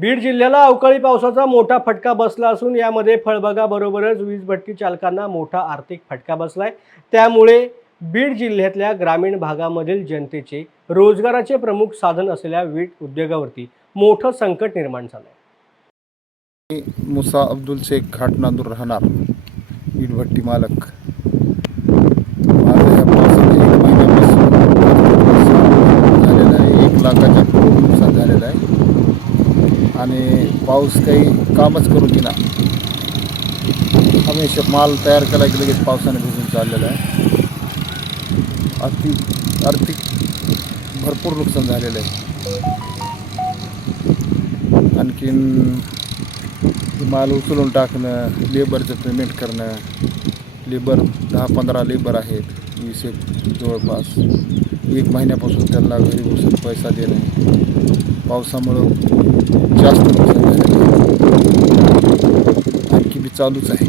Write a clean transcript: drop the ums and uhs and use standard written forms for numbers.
बीड जिल्ह्याला अवकाळी पावसाचा मोठा फटका बसला असून यामध्ये फळबागाबरोबरच वीजभट्टी चालकांना मोठा आर्थिक फटका बसलाय। त्यामुळे बीड जिल्ह्यातल्या ग्रामीण भागामधील जनतेचे रोजगाराचे प्रमुख साधन असलेल्या वीट उद्योगावरती मोठं संकट निर्माण झालंय। मुसा अब्दुल शेख घाटनांदूर राहणार वीटभट्टी मालक। माझ्या या पावसाने 1 महिन्यापासून झालेलं आहे। 1 लाखाच्या पुढे नुकसान झालेलं आहे आणि पाऊस काही कामच करू देईना। हमेशा माल तयार केला की लगेच पावसाने भिजून चाललेला आहे। आर्थिक भरपूर नुकसान झालेलं आहे। आणखीन माल उचलून टाकणं, लेबरचं पेमेंट करणं, लेबर 10-15 लेबर आहेत, 20 जवळपास 1 महिन्यापासून त्यांना घरी बसून पैसा देणं, पावसामुळं जास्त नुकसान झालेलं आहे। आणखी बी चालूच आहे।